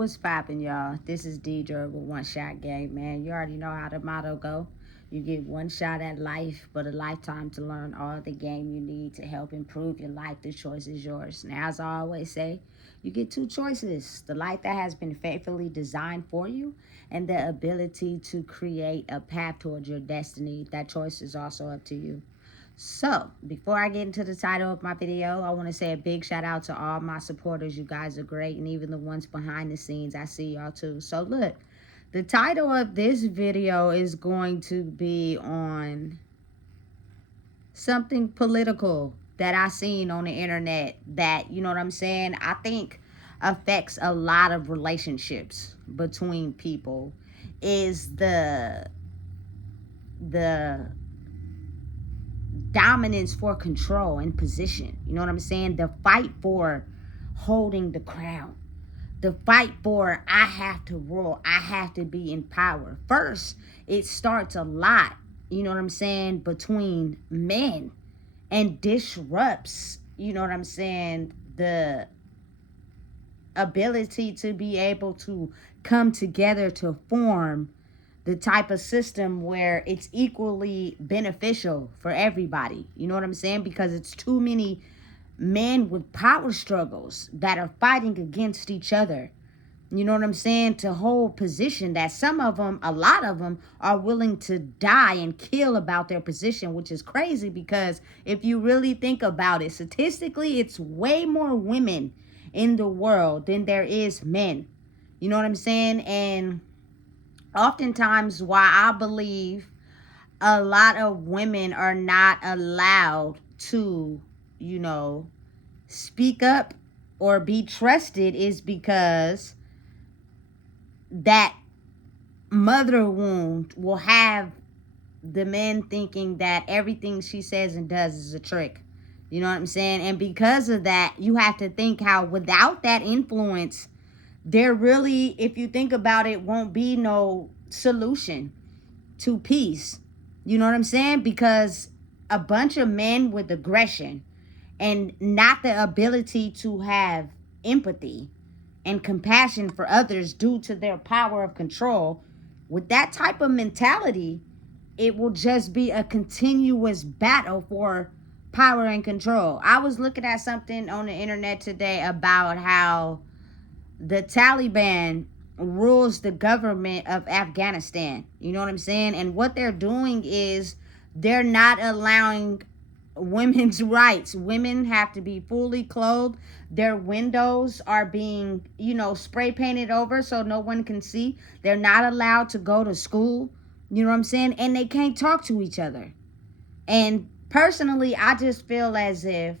What's poppin', y'all? This is Deidre with One Shot Game, man. You already know how the motto go. You get one shot at life, but a lifetime to learn all the game you need to help improve your life. The choice is yours. Now, as I always say, you get two choices: the life that has been faithfully designed for you, and the ability to create a path towards your destiny. That choice is also up to you. So, before I get into the title of my video, I want to say a big shout out to all my supporters. You guys are great, and even the ones behind the scenes. I see y'all too. So, look, the title of this video is going to be on something political that I seen on the internet that, you know what I'm saying, I think affects a lot of relationships between people is the dominance for control and position. You know what I'm saying? The fight for holding the crown. The fight for I have to rule. I have to be in power. First, it starts a lot, you know what I'm saying, between men and disrupts, you know what I'm saying, the ability to be able to come together to form the type of system where it's equally beneficial for everybody. You know what I'm saying? Because it's too many men with power struggles that are fighting against each other. You know what I'm saying? To hold position that some of them, a lot of them, are willing to die and kill about their position, which is crazy because if you really think about it, statistically, it's way more women in the world than there is men. You know what I'm saying? And oftentimes, why I believe a lot of women are not allowed to, you know, speak up or be trusted is because that mother wound will have the men thinking that everything she says and does is a trick. You know what I'm saying? And because of that, you have to think how without that influence, there really, if you think about it, won't be no solution to peace. You know what I'm saying? Because a bunch of men with aggression and not the ability to have empathy and compassion for others due to their power of control, with that type of mentality, it will just be a continuous battle for power and control. I was looking at something on the internet today about how the Taliban rules the government of Afghanistan. You know what I'm saying? And what they're doing is they're not allowing women's rights. Women have to be fully clothed. Their windows are being, you know, spray painted over so no one can see. They're not allowed to go to school. You know what I'm saying? And they can't talk to each other. And personally, I just feel as if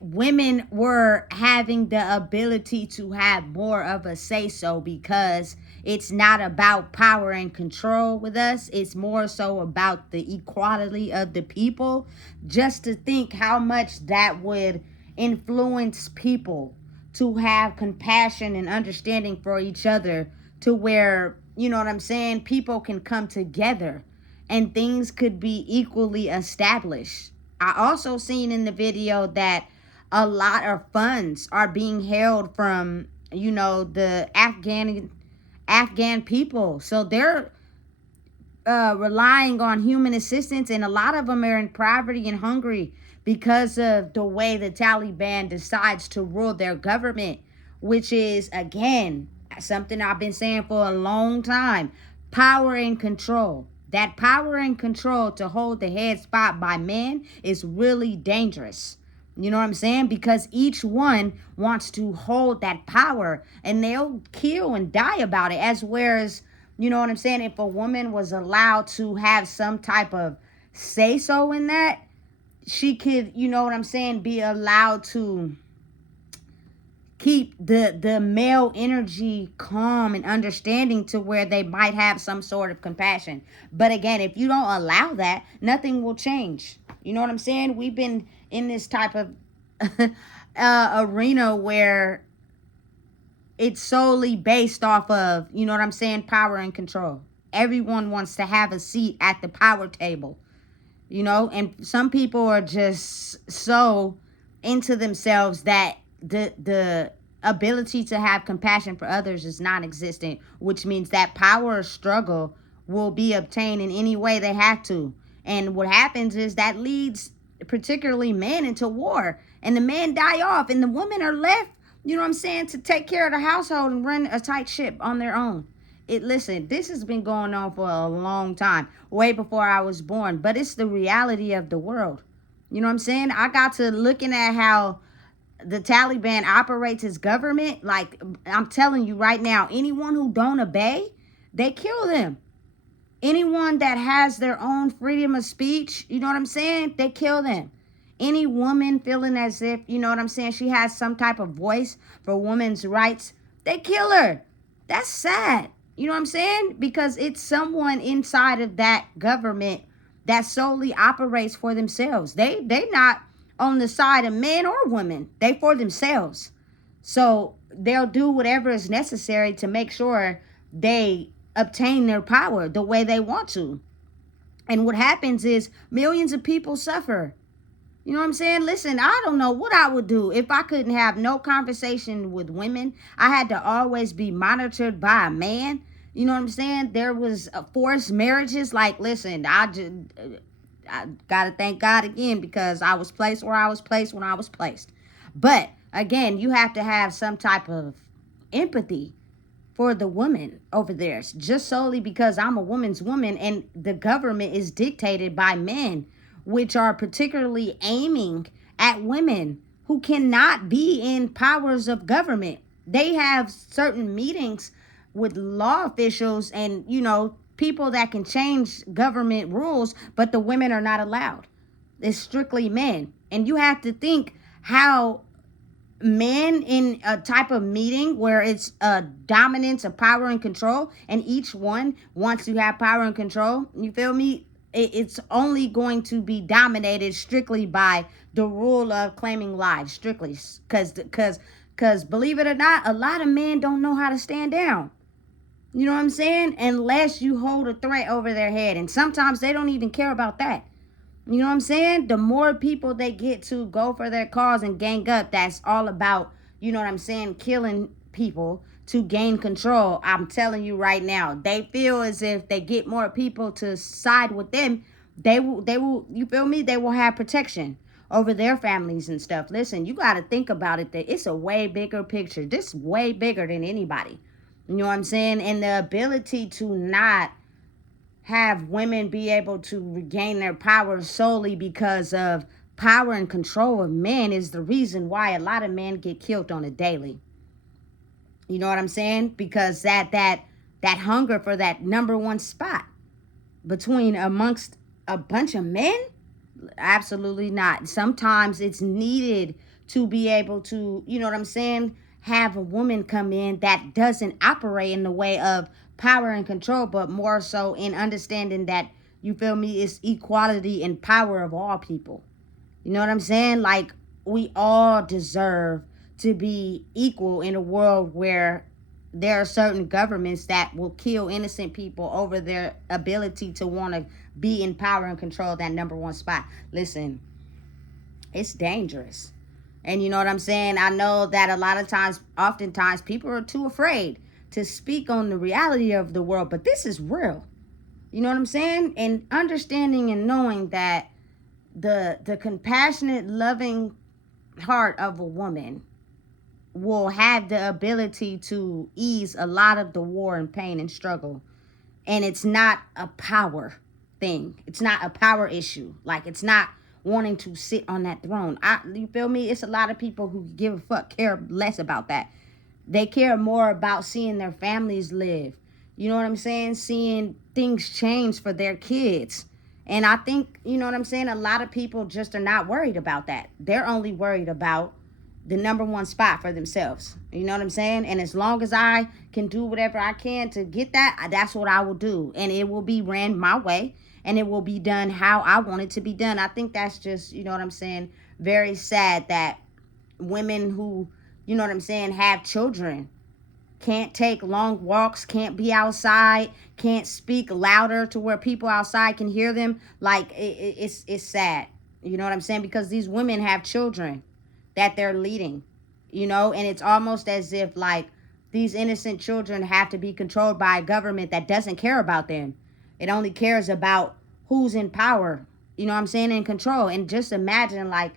women were having the ability to have more of a say so, because it's not about power and control with us, it's more so about the equality of the people. Just to think how much that would influence people to have compassion and understanding for each other, to where, you know what I'm saying, people can come together and things could be equally established. I also seen in the video that a lot of funds are being held from, you know, the Afghan people. So they're relying on human assistance, and a lot of them are in poverty and hungry because of the way the Taliban decides to rule their government, which is, again, something I've been saying for a long time: power and control. That power and control to hold the head spot by men is really dangerous. You know what I'm saying? Because each one wants to hold that power and they'll kill and die about it. As whereas, you know what I'm saying, if a woman was allowed to have some type of say so in that, she could, you know what I'm saying, be allowed to keep the male energy calm and understanding to where they might have some sort of compassion. But again, if you don't allow that, nothing will change. You know what I'm saying? We've been in this type of arena where it's solely based off of, you know what I'm saying, power and control. Everyone wants to have a seat at the power table, you know, and some people are just so into themselves that the ability to have compassion for others is non-existent, which means that power or struggle will be obtained in any way they have to. And what happens is that leads particularly men into war, and the men die off and the women are left, you know what I'm saying, to take care of the household and run a tight ship on their own. Listen, this has been going on for a long time, way before I was born, but it's the reality of the world. You know what I'm saying? I got to looking at how the Taliban operates as government. Like, I'm telling you right now, anyone who don't obey, they kill them. Anyone that has their own freedom of speech, you know what I'm saying, they kill them. Any woman feeling as if, you know what I'm saying, she has some type of voice for women's rights, they kill her. That's sad. You know what I'm saying? Because it's someone inside of that government that solely operates for themselves. They not on the side of men or women. They for themselves. So they'll do whatever is necessary to make sure they obtain their power the way they want to. And what happens is millions of people suffer. You know what I'm saying? Listen, I don't know what I would do if I couldn't have no conversation with women. I had to always be monitored by a man. You know what I'm saying? There was forced marriages. Like, listen, I gotta thank God again, because I was placed where I was placed when I was placed. But again, you have to have some type of empathy for the woman over there, just solely because I'm a woman's woman and the government is dictated by men, which are particularly aiming at women who cannot be in powers of government. They have certain meetings with law officials and, you know, people that can change government rules, but the women are not allowed. It's strictly men. And you have to think how men in a type of meeting where it's a dominance of power and control, and each one wants to have power and control, you feel me, it's only going to be dominated strictly by the rule of claiming lives, strictly because believe it or not, a lot of men don't know how to stand down. You know what I'm saying? Unless you hold a threat over their head, and sometimes they don't even care about that. You know what I'm saying? The more people they get to go for their cause and gang up, that's all about, you know what I'm saying, killing people to gain control. I'm telling you right now, they feel as if they get more people to side with them, they will, you feel me? They will have protection over their families and stuff. Listen, you got to think about it, that it's a way bigger picture. This is way bigger than anybody. You know what I'm saying? And the ability to not have women be able to regain their power solely because of power and control of men is the reason why a lot of men get killed on a daily. You know what I'm saying? Because that hunger for that number one spot between amongst a bunch of men, absolutely not. Sometimes it's needed to be able to, you know what I'm saying, have a woman come in that doesn't operate in the way of power and control, but more so in understanding that, you feel me, it's equality and power of all people. You know what I'm saying? Like, we all deserve to be equal in a world where there are certain governments that will kill innocent people over their ability to want to be in power and control that number one spot. Listen, it's dangerous. And you know what I'm saying? I know that a lot of times, oftentimes, people are too afraid to speak on the reality of the world, but this is real. You know what I'm saying? And understanding and knowing that the compassionate, loving heart of a woman will have the ability to ease a lot of the war and pain and struggle. And it's not a power thing. It's not a power issue. Like, it's not wanting to sit on that throne. You feel me? It's a lot of people who give a fuck, care less about that. They care more about seeing their families live. You know what I'm saying? Seeing things change for their kids. And I think, you know what I'm saying, a lot of people just are not worried about that. They're only worried about the number one spot for themselves. You know what I'm saying? And as long as I can do whatever I can to get that, that's what I will do. And it will be ran my way. And it will be done how I want it to be done. I think that's just, you know what I'm saying, very sad that women who, you know what I'm saying, have children can't take long walks, can't be outside, can't speak louder to where people outside can hear them. Like, it's sad. You know what I'm saying? Because these women have children that they're leading. And it's almost as if like these innocent children have to be controlled by a government that doesn't care about them. It only cares about who's in power, in control. And just imagine like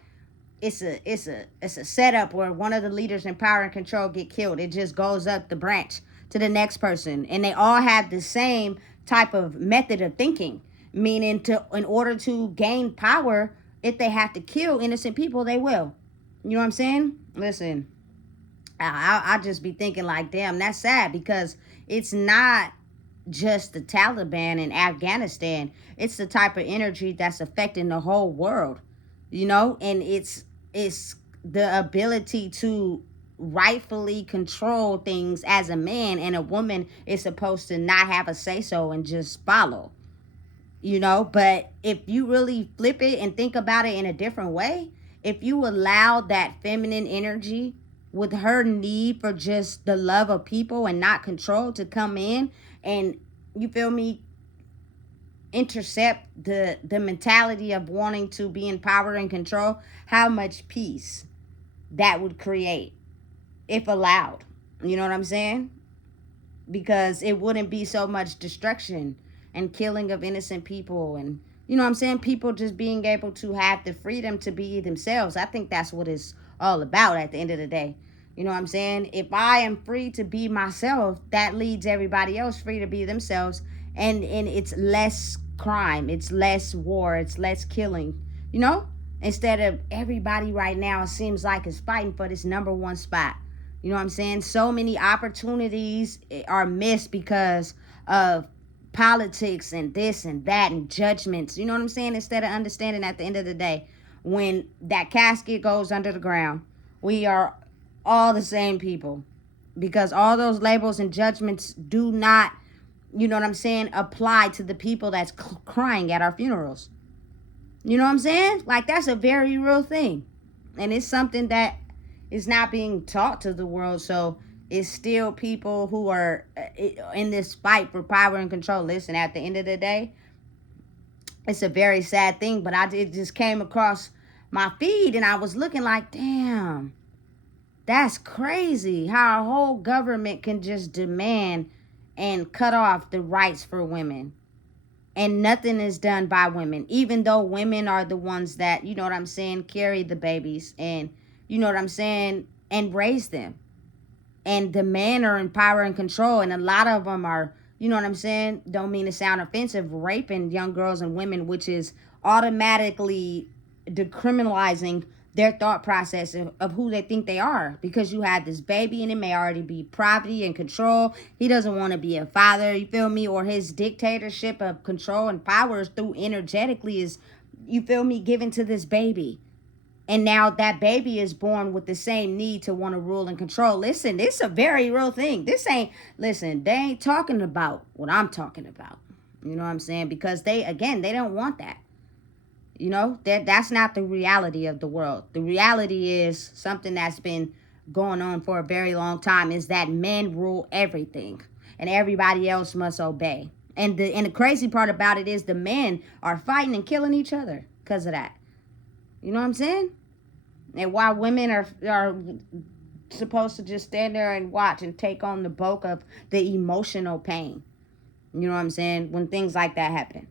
it's a setup where one of the leaders in power and control get killed. It just goes up the branch to the next person, and they all have the same type of method of thinking, meaning to in order to gain power, if they have to kill innocent people, they will. You know what I'm saying? Listen, I just be thinking like, damn, that's sad, because it's not just the Taliban in Afghanistan. It's the type of energy that's affecting the whole world, and it's the ability to rightfully control things as a man, and a woman is supposed to not have a say so and just follow. But if you really flip it and think about it in a different way, if you allow that feminine energy with her need for just the love of people and not control to come in and, you feel me, intercept the mentality of wanting to be in power and control, how much peace that would create if allowed. You know what I'm saying? Because it wouldn't be so much destruction and killing of innocent people, and people just being able to have the freedom to be themselves. I think that's what it's all about at the end of the day. You know what I'm saying? If I am free to be myself, that leads everybody else free to be themselves, and it's less crime, it's less war, it's less killing, instead of everybody right now, it seems like, is fighting for this number one spot. You know what I'm saying? So many opportunities are missed because of politics and this and that and judgments. You know what I'm saying? Instead of understanding at the end of the day, when that casket goes under the ground, we are all the same people, because all those labels and judgments do not, apply to the people that's crying at our funerals. You know what I'm saying? Like, that's a very real thing. And it's something that is not being taught to the world. So it's still people who are in this fight for power and control. Listen, at the end of the day, it's a very sad thing. But it just came across my feed, and I was looking like, damn, that's crazy how a whole government can just demand and cut off the rights for women, and nothing is done by women, even though women are the ones that, carry the babies and, and raise them. And the men are in power and control, and a lot of them are, don't mean to sound offensive, raping young girls and women, which is automatically decriminalizing their thought process of who they think they are, because you have this baby and it may already be poverty and control. He doesn't want to be a father, you feel me, or his dictatorship of control and power is through energetically is, you feel me, given to this baby. And now that baby is born with the same need to want to rule and control. Listen, this is a very real thing. Listen, they ain't talking about what I'm talking about. You know what I'm saying? Because they don't want that. That's not the reality of the world. The reality is something that's been going on for a very long time, is that men rule everything and everybody else must obey. And the crazy part about it is the men are fighting and killing each other because of that. You know what I'm saying? And while women are supposed to just stand there and watch and take on the bulk of the emotional pain. You know what I'm saying? When things like that happen.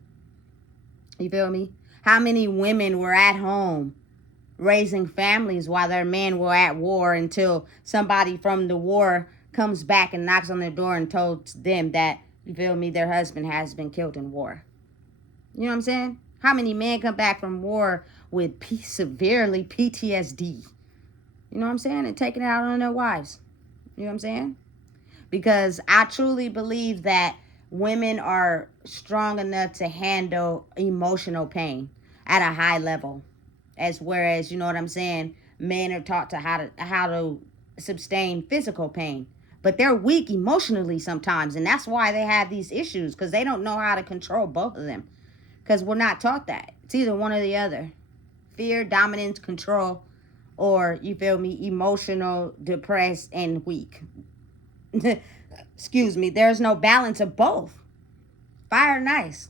You feel me? How many women were at home raising families while their men were at war, until somebody from the war comes back and knocks on their door and told them that, you feel me, their husband has been killed in war. You know what I'm saying? How many men come back from war with severely PTSD? You know what I'm saying? And taking it out on their wives. You know what I'm saying? Because I truly believe that women are strong enough to handle emotional pain at a high level, as whereas, you know what I'm saying, men are taught to how to sustain physical pain, but they're weak emotionally sometimes, and that's why they have these issues, because they don't know how to control both of them, because we're not taught that. It's either one or the other: fear, dominance, control, or, you feel me, emotional, depressed, and weak. Excuse me, there's no balance of both. Fire and ice.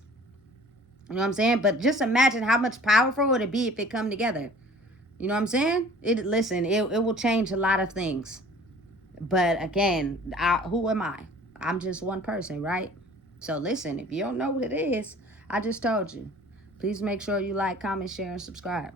You know what I'm saying? But just imagine how much powerful would it be if it come together. You know what I'm saying? Listen, it will change a lot of things. But again, who am I? I'm just one person, right? So listen, if you don't know what it is, I just told you. Please make sure you like, comment, share, and subscribe.